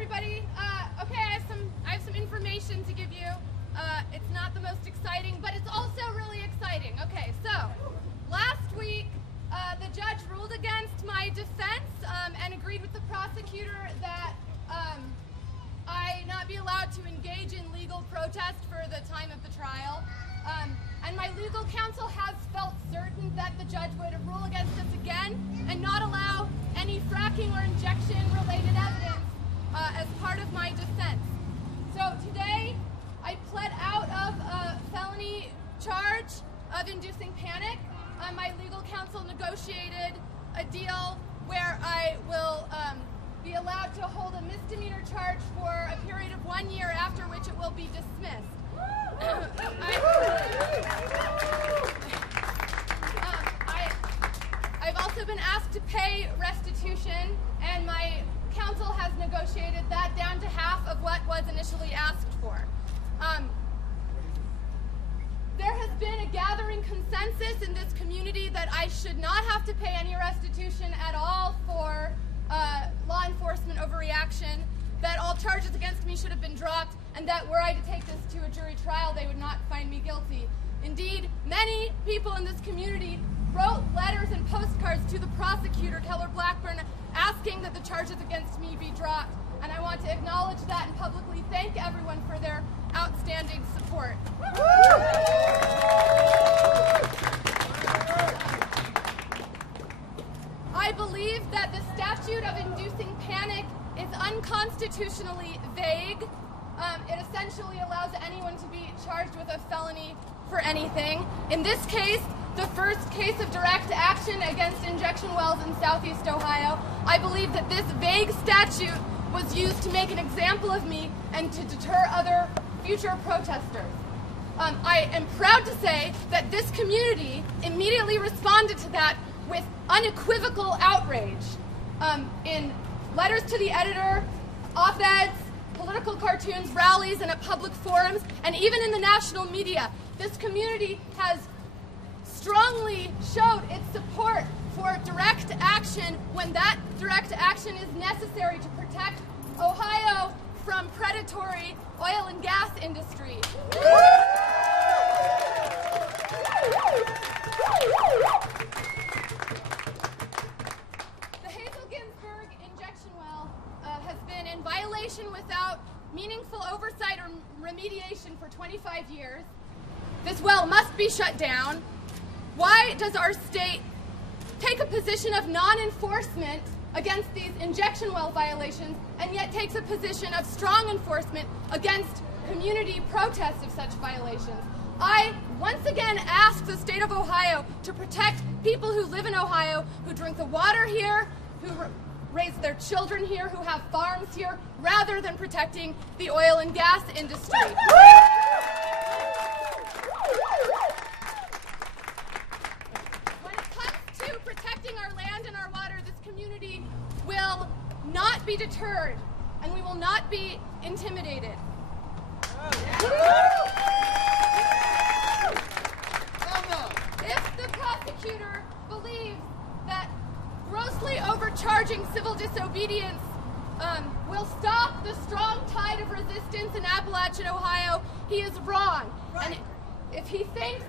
everybody. Okay, I have some information to give you. It's not the most exciting, but it's also really exciting. Okay, so last week the judge ruled against my defense and agreed with the prosecutor that I not be allowed to engage in legal protest for the time of the trial. And my legal counsel has felt certain that the judge would rule against us again and not allow any fracking or injection-related evidence as part of my defense. So today, I pled out of a felony charge of inducing panic. My legal counsel negotiated a deal where I will be allowed to hold a misdemeanor charge for a period of 1 year, after which it will be dismissed. I've also been asked to pay restitution, and my counsel has negotiated that down to half of what was initially asked for. There has been a gathering consensus in this community that I should not have to pay any restitution at all for law enforcement overreaction, that all charges against me should have been dropped, and that were I to take this to a jury trial, they would not find me guilty. Indeed, many people in this community wrote letters and postcards to the prosecutor, Keller Blackburn, asking that the charges against me be dropped. And I want to acknowledge that and publicly thank everyone for their outstanding support. I believe that the statute of inducing panic is unconstitutionally vague. It essentially allows anyone to be charged with a felony for anything. In this case, the first case of direct action against injection wells in Southeast Ohio, I believe that this vague statute was used to make an example of me and to deter other future protesters. I am proud to say that this community immediately responded to that with unequivocal outrage. In letters to the editor, op-eds, political cartoons, rallies, and at public forums, and even in the national media, this community has strongly showed its support for direct action when that direct action is necessary to protect Ohio from predatory oil and gas industry. The Ginsburg injection well has been in violation without meaningful oversight or remediation for 25 years. This well must be shut down. Why does our state take a position of non-enforcement against these injection well violations and yet takes a position of strong enforcement against community protests of such violations? I once again ask the state of Ohio to protect people who live in Ohio, who drink the water here, who raise their children here, who have farms here, rather than protecting the oil and gas industry. When it comes to protecting our land and our water, this community will not be deterred, and we will not be intimidated. If the prosecutor believes that grossly overcharging civil disobedience will stop the strong tide of resistance in Appalachian, Ohio, he is wrong. Right. And if he thinks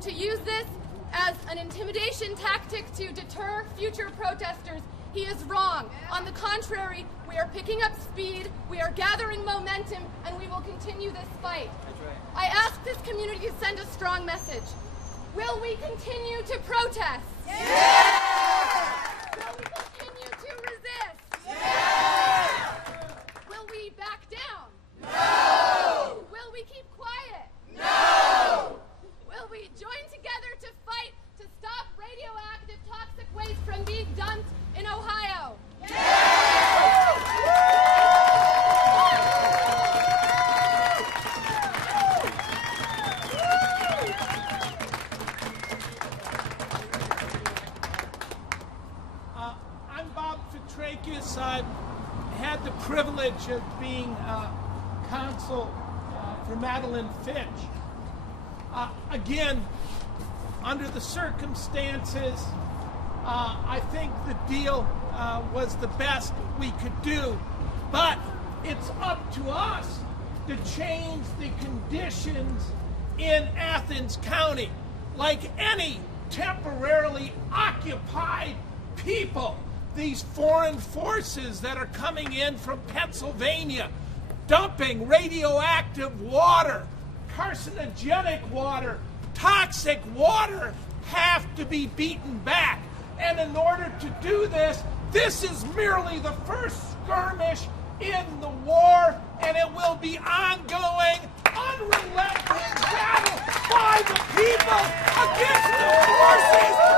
to use this as an intimidation tactic to deter future protesters, he is wrong. On the contrary, we are picking up speed, we are gathering momentum, and we will continue this fight. That's right. I ask this community to send a strong message. Will we continue to protest? Yeah! Will we continue to resist? Yeah! Will we back down? No! Will we keep quiet? No! Will we join together to fight to stop radioactive toxic waste from being dumped in Ohio? I'm Bob Fitrakis. I've had the privilege of being counsel for Madeline Fitch. Again, under the circumstances, I think the deal was the best we could do. But it's up to us to change the conditions in Athens County. Like any temporarily occupied people, these foreign forces that are coming in from Pennsylvania, dumping radioactive water, carcinogenic water, toxic water, have to be beaten back. And in order to do this, this is merely the first skirmish in the war, and it will be ongoing, unrelenting battle by the people against the forces